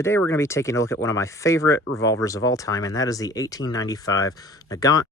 Today we're going to be taking a look at one of my favorite revolvers of all time, and that is the 1895 Nagant